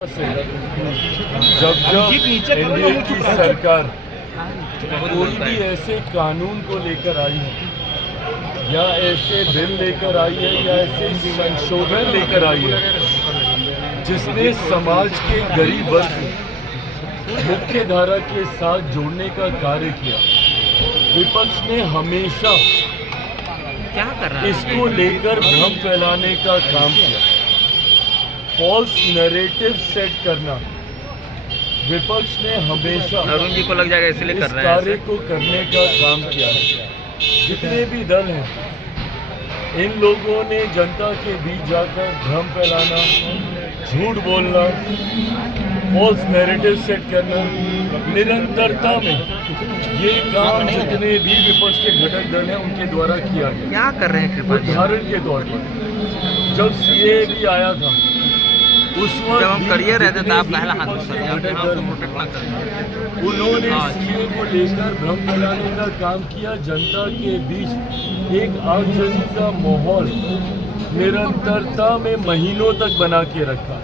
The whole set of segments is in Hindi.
जब एनडीए की सरकार कोई भी ऐसे कानून को लेकर आई है या ऐसे बिल लेकर आई है या ऐसे संशोधन लेकर आई है जिसने समाज के गरीब वर्ग को मुख्य धारा के साथ जोड़ने का कार्य किया, विपक्ष ने हमेशा क्या कर रहा है? इसको लेकर भ्रम फैलाने का काम किया। फॉल्स नैरेटिव सेट करना विपक्ष ने हमेशा अरुण जी को लग जाएगा इसलिए इस कर रहे कार्य हैं। को करने का काम किया है। जितने भी दल हैं, इन लोगों ने जनता के बीच जाकर भ्रम फैलाना, झूठ बोलना, फॉल्स नैरेटिव सेट करना, निरंतरता में ये काम जितने भी विपक्ष के घटक दल हैं उनके द्वारा किया गया। क्या कर रहे हैं कृपा जी? उदाहरण के तौर पर जब सीए भी आया था उस वक्त जब हम करियर रहते थे आप जितने पहला भी हाथ विपक्ष के उठाते घटक हैं, दल आपको प्रोटेक्ट ना करते। उन्होंने हाँ। सीए को लेकर भ्रम फैलाने का काम किया। जनता के बीच एक आगजनी का माहौल निरंतरता में महीनों तक बना के रखा।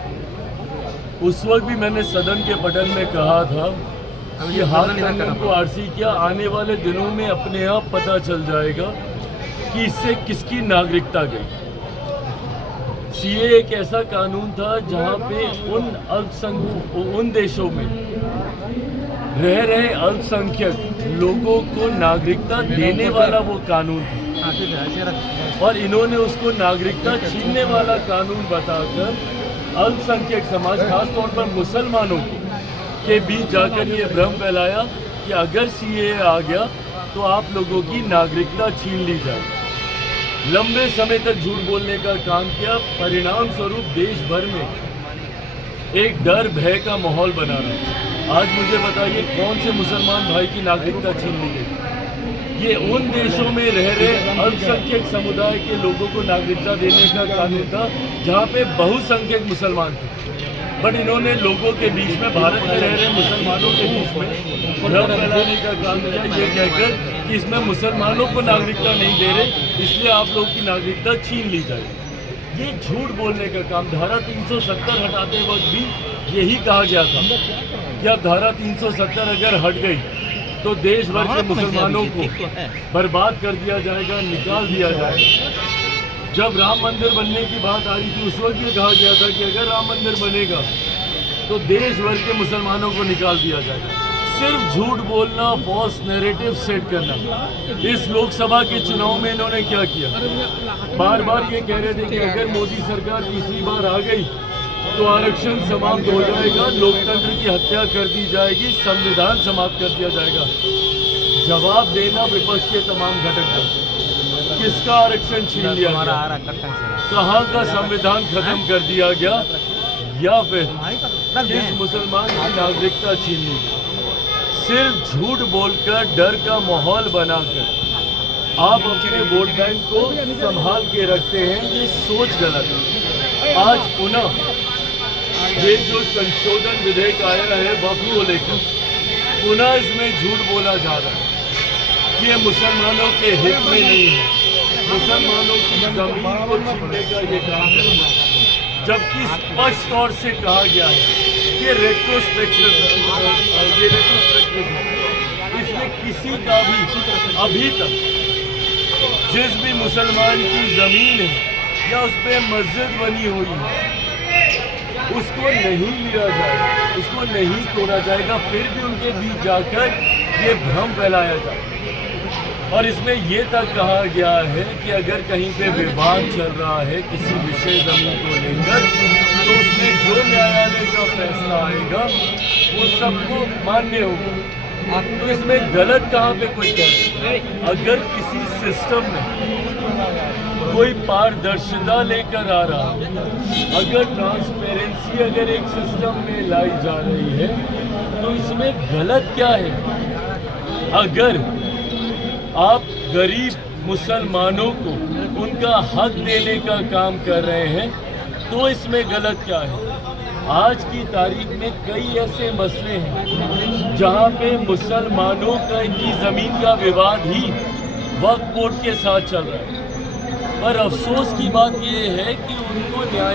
उस वक्त भी मैंने सदन के पटल में कहा था कि हाल कानून को आरसी किया, आने वाले दिनों में अपने आप पता चल जाएगा कि इससे किसकी नागरिकता गई। सीए एक ऐसा कानून था जहां पे उन देशों में रह रहे अल्पसंख्यक लोगों को नागरिकता देने वाला वो कानून था, और इन्होंने उसको नागरिकता छीनने वाला कानून बताकर अल्पसंख्यक समाज, खासतौर पर मुसलमानों के बीच जाकर ये भ्रम फैलाया कि अगर सीए आ गया तो आप लोगों की नागरिकता छीन ली जाए। लंबे समय तक झूठ बोलने का काम किया। परिणाम स्वरूप देश भर में एक डर भय का माहौल बना रहा है। आज मुझे बताइए कौन से मुसलमान भाई की नागरिकता छीन ली गई? ये उन देशों में रह रहे अल्पसंख्यक समुदाय के लोगों को नागरिकता देने का कानून था जहाँ पे बहुसंख्यक मुसलमान थे, बट इन्होंने लोगों के बीच में, भारत में रह रहे मुसलमानों के बीच में भ्रम फैलाने का काम किया, ये कहकर कि इसमें मुसलमानों को नागरिकता नहीं दे रहे इसलिए आप लोगों की नागरिकता छीन ली जाए। ये झूठ बोलने का काम। धारा 370 हटाते वक्त भी यही कहा गया था कि अब धारा 370 अगर हट गई तो देश भर के मुसलमानों को बर्बाद कर दिया जाएगा, निकाल दिया जाएगा। जब राम मंदिर बनने की बात आ रही थी उस वक्त ये कहा गया था कि अगर राम मंदिर बनेगा तो देश भर के मुसलमानों को निकाल दिया जाएगा। सिर्फ झूठ बोलना, फॉल्स नैरेटिव सेट करना। इस लोकसभा के चुनाव में इन्होंने क्या किया? बार बार ये कह रहे थे कि अगर मोदी सरकार तीसरी बार आ गई तो आरक्षण समाप्त हो जाएगा, लोकतंत्र की हत्या कर दी जाएगी, संविधान समाप्त कर दिया जाएगा। जवाब देना विपक्ष के तमाम घटक दल, किसका आरक्षण छीन लिया गया, कहाँ का संविधान खत्म कर दिया गया, या फिर किस मुसलमान की नागरिकता छीन ली गई? सिर्फ झूठ बोलकर, डर का माहौल बनाकर आप अपने वोट बैंक को संभाल के रखते हैं। ये सोच गलत है। आज पुनः ये जो संशोधन विधेयक आया है वक्फ को लेकर, पुनः इसमें झूठ बोला जा रहा है कि ये मुसलमानों के हित में नहीं है, मुसलमानों की जमीन को छीनने का ये काम है। जबकि स्पष्ट तौर से कहा गया है कि रेट्रोस्पेक्टिव, इसमें किसी का भी अभी तक जिस भी मुसलमान की जमीन है या उस पर मस्जिद बनी हुई है उसको नहीं लिया जाएगा, उसको नहीं तोड़ा जाएगा। फिर भी उनके बीच जाकर ये भ्रम फैलाया जाए। और इसमें ये तक कहा गया है कि अगर कहीं पे विवाद चल रहा है किसी विषय जमीन को लेकर तो उसमें जो न्यायालय का फैसला आएगा वो सबको मान्य होगा। तो इसमें गलत कहाँ पे कोई करे? अगर किसी सिस्टम में कोई पारदर्शिता लेकर आ रहा है, अगर ट्रांसपेरेंसी अगर एक सिस्टम में लाई जा रही है तो इसमें गलत क्या है? अगर आप गरीब मुसलमानों को उनका हक देने का काम कर रहे हैं तो इसमें गलत क्या है? आज की तारीख में कई ऐसे मसले हैं जहां पे मुसलमानों की ज़मीन का विवाद ही वक्फ बोर्ड के साथ चल रहा है, पर अफसोस की बात यह है कि उनको न्याय